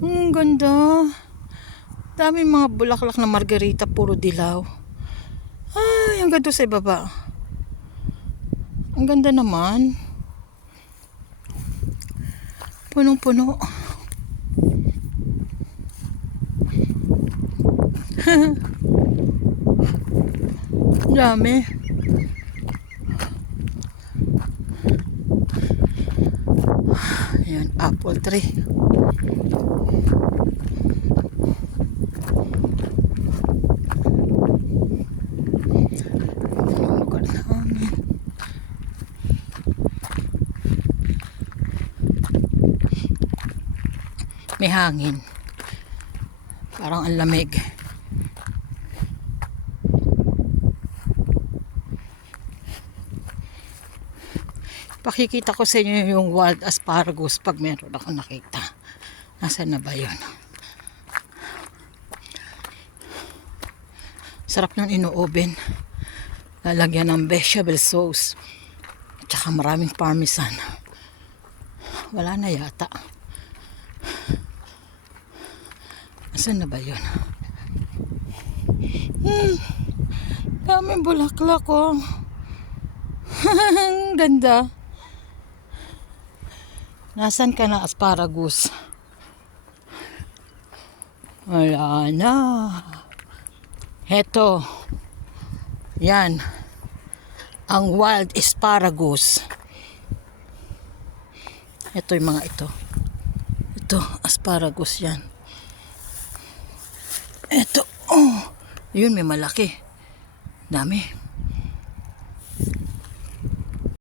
Ang ganda. Daming mga bulaklak na margarita, puro dilaw. Ay, ang ganda sa ibaba. Ang ganda naman. Punong-puno. Dami. Ayan, apple tree. Lugar namin. May hangin. Parang ang lamig. Pakikita ko sa inyo yung wild asparagus pag meron ako nakita. Nasaan na ba yun? Sarap ng ino-oven. Lalagyan ng bechamel sauce. At saka maraming parmesan. Wala na yata. Nasaan na ba yun? Daming bulaklak oh. Ang ganda. Nasaan ka na, asparagus? Wala na. Heto. Yan. Ang wild asparagus. Ito yung mga ito. Ito, asparagus yan. Ito. Oh. Yun, may malaki. Dami.